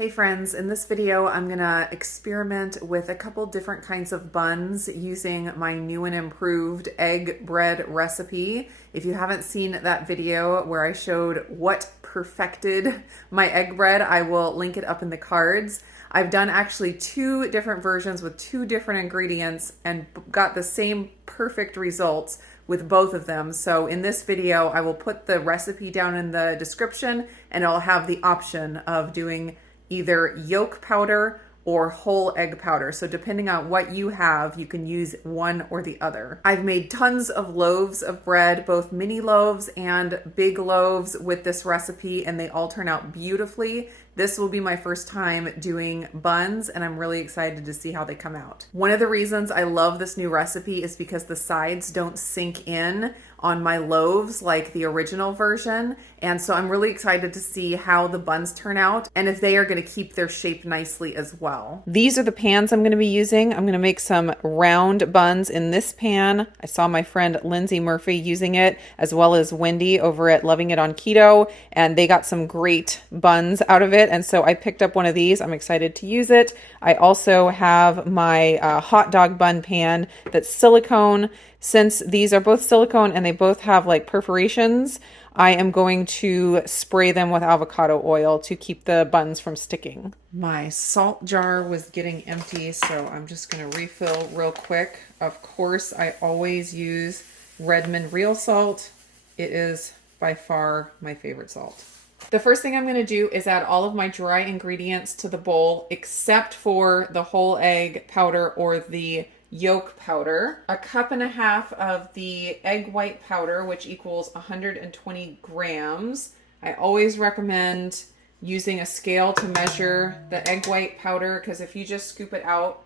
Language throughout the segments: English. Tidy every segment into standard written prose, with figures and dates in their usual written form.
Hey friends, in this video I'm gonna experiment with a couple different kinds of buns using my new and improved egg bread recipe. If you haven't seen that video where I showed what perfected my egg bread, I will link it up in the cards. I've done actually two different versions with two different ingredients and got the same perfect results with both of them. So in this video, I will put the recipe down in the description and I'll have the option of doing either yolk powder or whole egg powder. So depending on what you have, you can use one or the other. I've made tons of loaves of bread, both mini loaves and big loaves with this recipe, and they all turn out beautifully. This will be my first time doing buns, and I'm really excited to see how they come out. One of the reasons I love this new recipe is because the sides don't sink in on my loaves like the original version. And so I'm really excited to see how the buns turn out and if they are going to keep their shape nicely as well. These are the pans I'm going to be using. I'm going to make some round buns in this pan. I saw my friend Lindsay Murphy using it, as well as Wendy over at Loving It on Keto, and they got some great buns out of it. And so I picked up one of these. I'm excited to use it. I also have my hot dog bun pan that's silicone. Since these are both silicone and they both have like perforations, I am going to spray them with avocado oil to keep the buns from sticking. My salt jar was getting empty, so I'm just going to refill real quick. Of course, I always use Redmond real salt. It is by far my favorite salt. The first thing I'm going to do is add all of my dry ingredients to the bowl, except for the whole egg powder or the yolk powder. 1.5 cups of the egg white powder, which equals 120 grams. I always recommend using a scale to measure the egg white powder, because if you just scoop it out,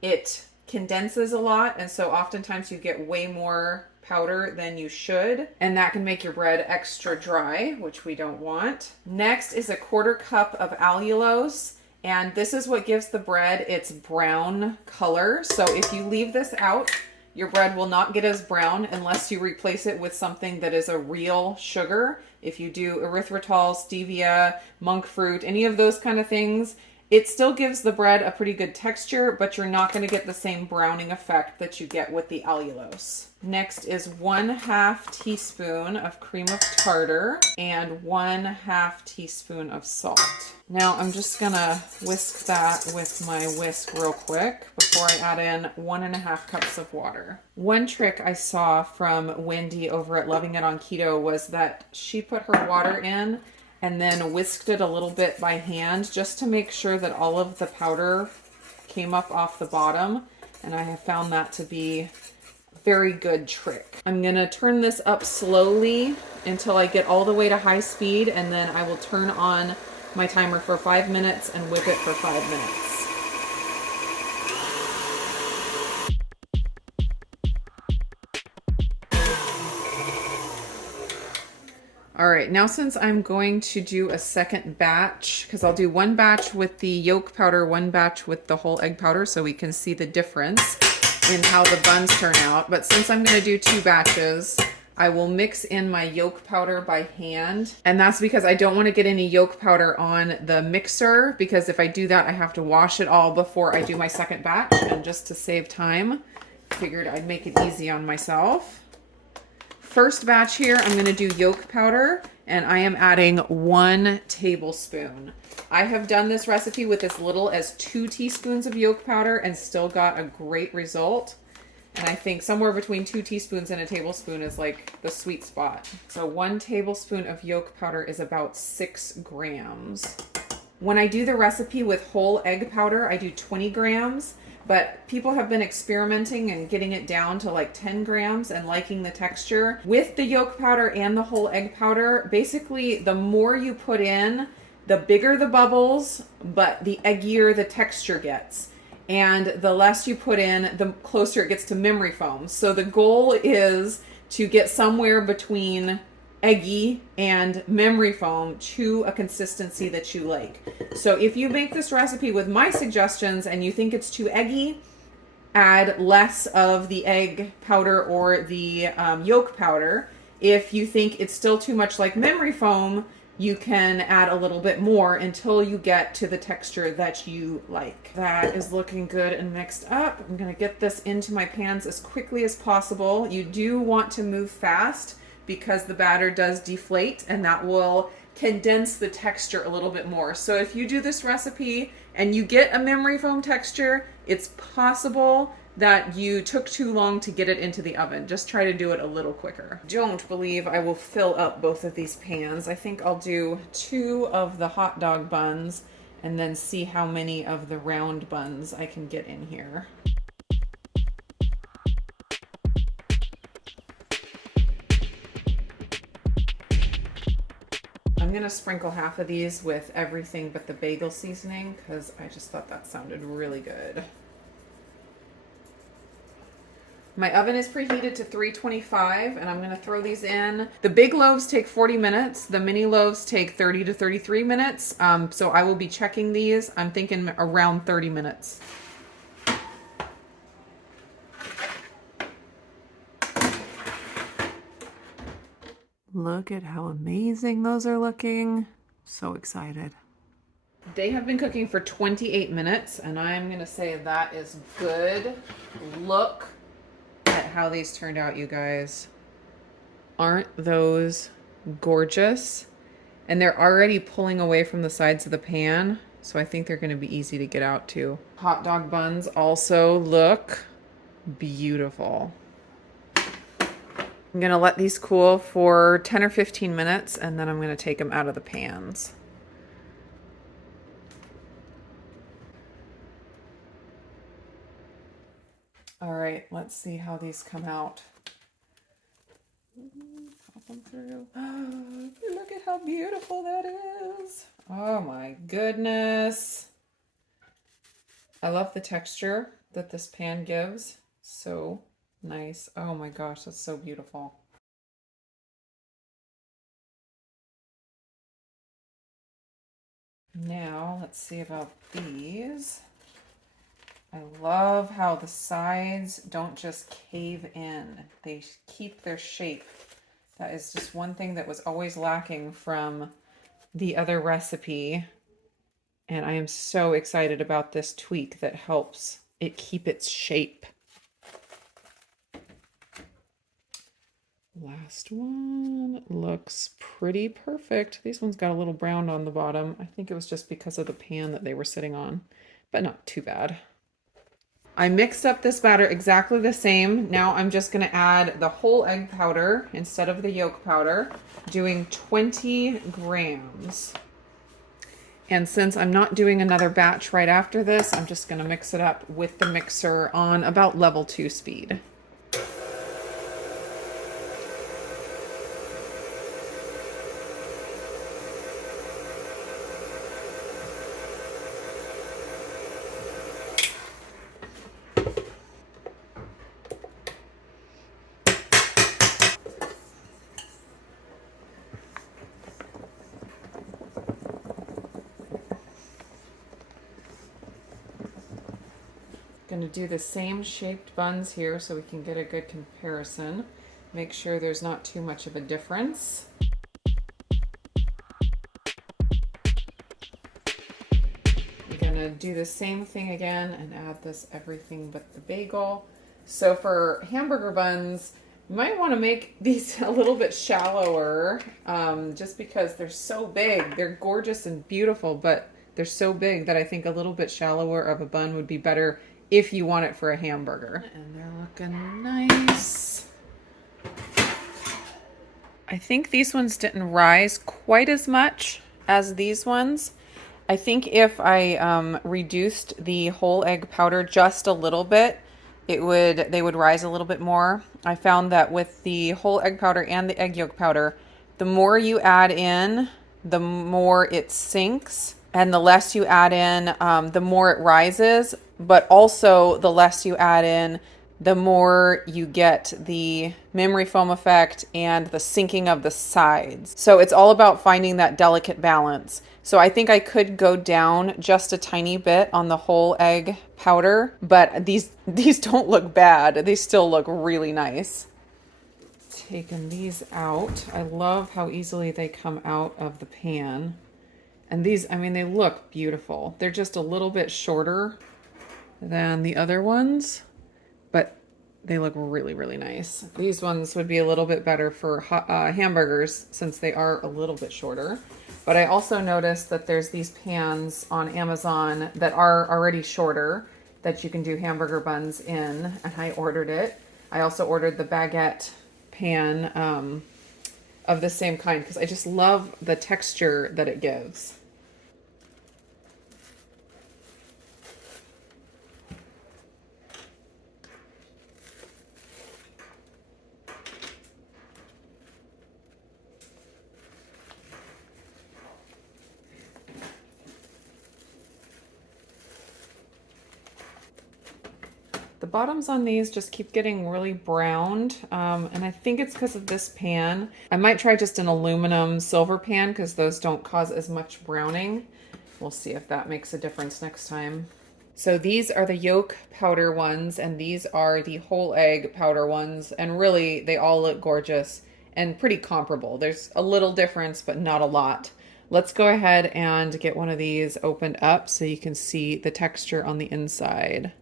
it condenses a lot, and so oftentimes you get way more powder than you should, and that can make your bread extra dry, which we don't want. Next is 1/4 cup of allulose. And this is what gives the bread its brown color. So if you leave this out, your bread will not get as brown unless you replace it with something that is a real sugar. If you do erythritol, stevia, monk fruit, any of those kind of things, it still gives the bread a pretty good texture, but you're not going to get the same browning effect that you get with the allulose. Next is 1/2 teaspoon of cream of tartar and 1/2 teaspoon of salt. Now I'm just gonna whisk that with my whisk real quick before I add in 1.5 cups of water. One trick I saw from Wendy over at Loving It on Keto was that she put her water in and then whisked it a little bit by hand just to make sure that all of the powder came up off the bottom, and I have found that to be a very good trick. I'm gonna turn this up slowly until I get all the way to high speed, and then I will turn on my timer for 5 minutes and whip it for 5 minutes. All right, now since I'm going to do a second batch, because I'll do one batch with the yolk powder, one batch with the whole egg powder, so we can see the difference in how the buns turn out. But since I'm going to do 2 batches, I will mix in my yolk powder by hand. And that's because I don't want to get any yolk powder on the mixer, because if I do that, I have to wash it all before I do my second batch. And just to save time, figured I'd make it easy on myself. First batch here, I'm going to do yolk powder, and I am adding 1 tablespoon. I have done this recipe with as little as 2 teaspoons of yolk powder and still got a great result. And I think somewhere between 2 teaspoons and a tablespoon is like the sweet spot. So 1 tablespoon of yolk powder is about 6 grams. When I do the recipe with whole egg powder, I do 20 grams. But people have been experimenting and getting it down to like 10 grams and liking the texture. With the yolk powder and the whole egg powder, basically the more you put in, the bigger the bubbles, but the eggier the texture gets. And the less you put in, the closer it gets to memory foam. So the goal is to get somewhere between eggy and memory foam to a consistency that you like. So if you make this recipe with my suggestions and you think it's too eggy, add less of the egg powder or the yolk powder. If you think it's still too much like memory foam, you can add a little bit more until you get to the texture that you like. That is looking good and mixed up. I'm gonna get this into my pans as quickly as possible. You do want to move fast because the batter does deflate and that will condense the texture a little bit more. So if you do this recipe and you get a memory foam texture, it's possible that you took too long to get it into the oven. Just try to do it a little quicker. Don't believe I will fill up both of these pans. I think I'll do 2 of the hot dog buns and then see how many of the round buns I can get in here. I'm gonna sprinkle half of these with everything but the bagel seasoning because I just thought that sounded really good. My oven is preheated to 325 and I'm gonna throw these in. The big loaves take 40 minutes. The mini loaves take 30 to 33 minutes. So I will be checking these. I'm thinking around 30 minutes. Look at how amazing those are looking. So excited. They have been cooking for 28 minutes and I'm gonna say that is good. Look at how these turned out, you guys. Aren't those gorgeous? And they're already pulling away from the sides of the pan, so I think they're going to be easy to get out too. Hot dog buns also look beautiful. I'm going to let these cool for 10 or 15 minutes and then I'm going to take them out of the pans. All right, let's see how these come out. Pop them through. Oh, look at how beautiful that is. Oh my goodness. I love the texture that this pan gives. So nice. Oh my gosh, that's so beautiful. Now, let's see about these. I love how the sides don't just cave in. They keep their shape. That is just one thing that was always lacking from the other recipe. And I am so excited about this tweak that helps it keep its shape. Last one looks pretty perfect. These ones got a little brown on the bottom. I think it was just because of the pan that they were sitting on, but not too bad. I mixed up this batter exactly the same. Now I'm just gonna add the whole egg powder instead of the yolk powder, doing 20 grams. And since I'm not doing another batch right after this, I'm just gonna mix it up with the mixer on about level 2 speed. Going to do the same shaped buns here so we can get a good comparison. Make sure there's not too much of a difference. I'm going to do the same thing again and add this everything but the bagel. So for hamburger buns, you might want to make these a little bit shallower just because they're so big. They're gorgeous and beautiful, but they're so big that I think a little bit shallower of a bun would be better if you want it for a hamburger. And they're looking nice. I think these ones didn't rise quite as much as these ones. I think if I reduced the whole egg powder just a little bit, they would rise a little bit more. I found that with the whole egg powder and the egg yolk powder, the more you add in, the more it sinks. And the less you add in, the more it rises, but also the less you add in, the more you get the memory foam effect and the sinking of the sides. So it's all about finding that delicate balance. So I think I could go down just a tiny bit on the whole egg powder, but these don't look bad. They still look really nice. taken these out. I love how easily they come out of the pan. And these, I mean, they look beautiful. They're just a little bit shorter than the other ones, but they look really, really nice. These ones would be a little bit better for hamburgers since they are a little bit shorter. But I also noticed that there's these pans on Amazon that are already shorter that you can do hamburger buns in, and I ordered it. I also ordered the baguette pan of the same kind because I just love the texture that it gives. The bottoms on these just keep getting really browned, and I think it's because of this pan. I might try just an aluminum silver pan because those don't cause as much browning. We'll see if that makes a difference next time. So these are the yolk powder ones, and these are the whole egg powder ones, and really they all look gorgeous and pretty comparable. There's a little difference, but not a lot. Let's go ahead and get one of these opened up so you can see the texture on the inside.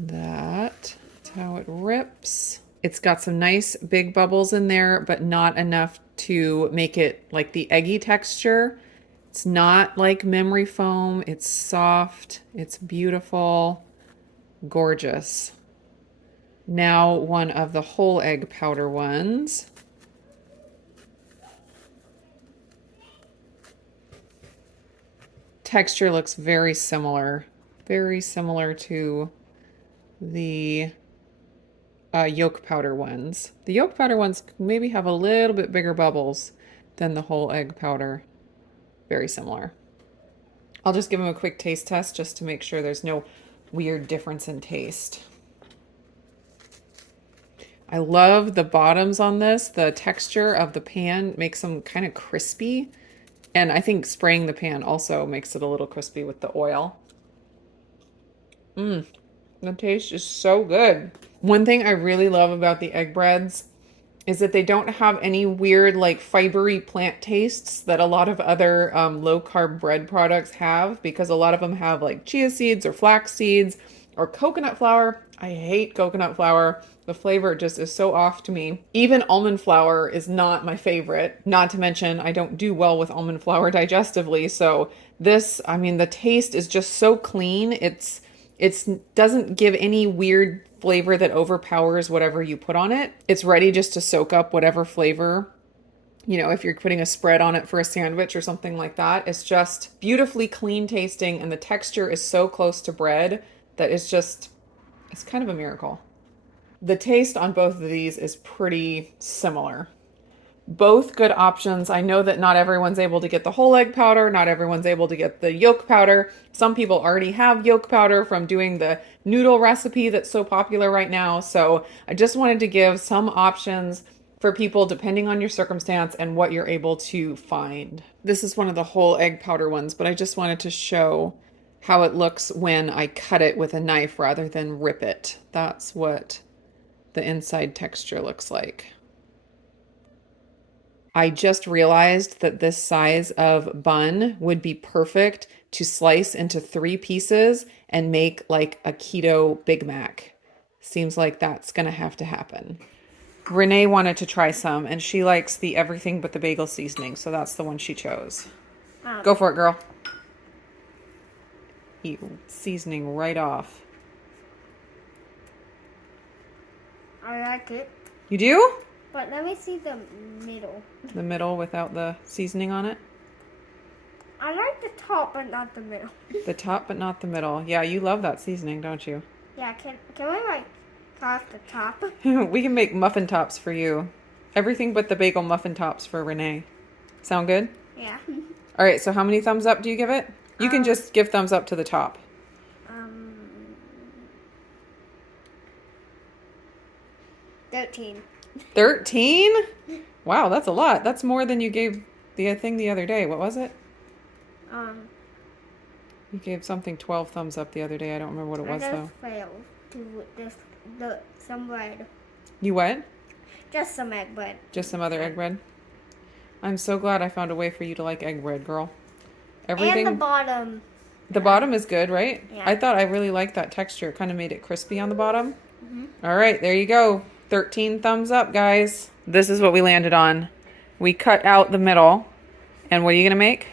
That's how it rips. It's got some nice big bubbles in there, but not enough to make it like the eggy texture. It's not like memory foam. It's soft. It's beautiful. Gorgeous. Now one of the whole egg powder ones. Texture looks very similar to the yolk powder ones. The yolk powder ones maybe have a little bit bigger bubbles than the whole egg powder. Very similar. I'll just give them a quick taste test just to make sure there's no weird difference in taste. I love the bottoms on this. The texture of the pan makes them kind of crispy. And I think spraying the pan also makes it a little crispy with the oil. The taste is so good. One thing I really love about the egg breads is that they don't have any weird like fibery plant tastes that a lot of other low carb bread products have, because a lot of them have like chia seeds or flax seeds or coconut flour. I hate coconut flour. The flavor just is so off to me. Even almond flour is not my favorite. Not to mention I don't do well with almond flour digestively. So this, I mean, the taste is just so clean. It doesn't give any weird flavor that overpowers whatever you put on it. It's ready just to soak up whatever flavor, you know, if you're putting a spread on it for a sandwich or something like that. It's just beautifully clean tasting, and the texture is so close to bread that it's kind of a miracle. The taste on both of these is pretty similar. Both good options. I know that not everyone's able to get the whole egg powder. Not everyone's able to get the yolk powder. Some people already have yolk powder from doing the noodle recipe that's so popular right now. So I just wanted to give some options for people depending on your circumstance and what you're able to find. This is one of the whole egg powder ones, but I just wanted to show how it looks when I cut it with a knife rather than rip it. That's what the inside texture looks like. I just realized that this size of bun would be perfect to slice into 3 pieces and make like a keto Big Mac. Seems like that's gonna have to happen. Renee wanted to try some, and she likes the everything but the bagel seasoning, so that's the one she chose. Go for it, girl. Eat seasoning right off. I like it. You do? But let me see the middle. The middle without the seasoning on it? I like the top, but not the middle. The top, but not the middle. Yeah, you love that seasoning, don't you? Yeah, can we like toss the top? We can make muffin tops for you. Everything but the bagel muffin tops for Renee. Sound good? Yeah. All right, so how many thumbs up do you give it? You can just give thumbs up to the top. 13. 13? Wow, that's a lot. That's more than you gave the thing the other day. What was it? You gave something 12 thumbs up the other day. I don't remember what it was, though. I just failed to this some bread. You what? Just some egg bread. Just some other egg bread? I'm so glad I found a way for you to like egg bread, girl. And the bottom. The bottom is good, right? Yeah. I thought I really liked that texture. It kind of made it crispy on the bottom. All right, there you go. 13 thumbs up, guys. This is what we landed on. We cut out the middle. And what are you going to make?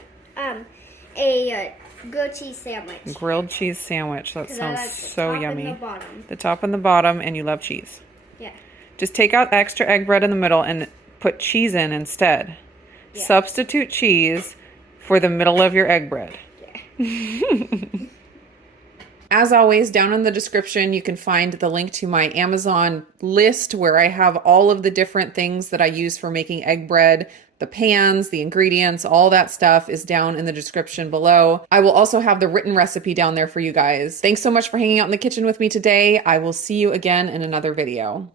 A grilled cheese sandwich. Grilled cheese sandwich. That sounds so yummy. The bottom. The top and the bottom, and you love cheese. Yeah. Just take out the extra egg bread in the middle and put cheese in instead. Yeah. Substitute cheese for the middle of your egg bread. Yeah. As always, down in the description, you can find the link to my Amazon list where I have all of the different things that I use for making egg bread. The pans, the ingredients, all that stuff is down in the description below. I will also have the written recipe down there for you guys. Thanks so much for hanging out in the kitchen with me today. I will see you again in another video.